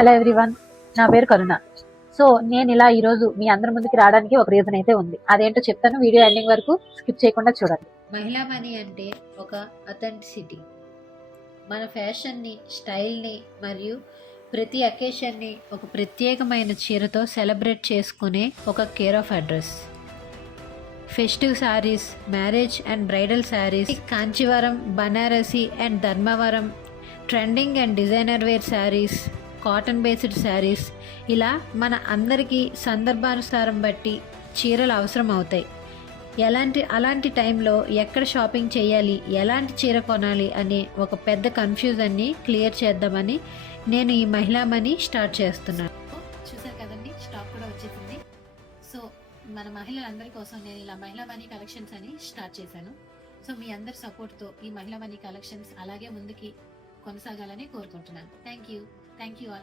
Hello everyone, నా పేరు కరుణ. So నేను ఇలా ఈరోజు మీ అందరి ముందుకి రావడానికి ఒక రీజన్ అయితే ఉంది. అదేంటో చెప్తాను, వీడియో ఎండింగ్ వరకు స్కిప్ చేయకుండా చూడండి. మహిళా మనీ అంటే ఒక అథెంటిసిటీ. మన ఫ్యాషన్ని, స్టైల్ని మరియు ప్రతి అకేషన్ని ఒక ప్రత్యేకమైన చీరతో సెలబ్రేట్ చేసుకునే ఒక care of address. Festive sarees, marriage and bridal sarees, Kanjeevaram, Banarasi and Dharmavaram, trending and designer wear sarees, cotton based sarees, ఇలా మన అందరికీ సందర్భానుసారం బట్టి చీరలు అవసరం అవుతాయి. అలాంటి టైంలో ఎక్కడ షాపింగ్ చేయాలి, ఎలాంటి చీర కొనాలి అనే ఒక పెద్ద కన్ఫ్యూజన్ని క్లియర్ చేద్దామని నేను ఈ మహిళా మనీ స్టార్ట్ చేస్తున్నాను. చూసారు కదండి, స్టాక్ కూడా వచ్చేసింది. సో మన మహిళలందరి కోసం నేను ఇలా మహిళా మనీ కలెక్షన్స్ అని స్టార్ట్ చేశాను. సో మీ అందరి సపోర్ట్తో ఈ మహిళా మనీ కలెక్షన్స్ అలాగే ముందుకి కొనసాగాలని కోరుకుంటున్నాను. Thank you all.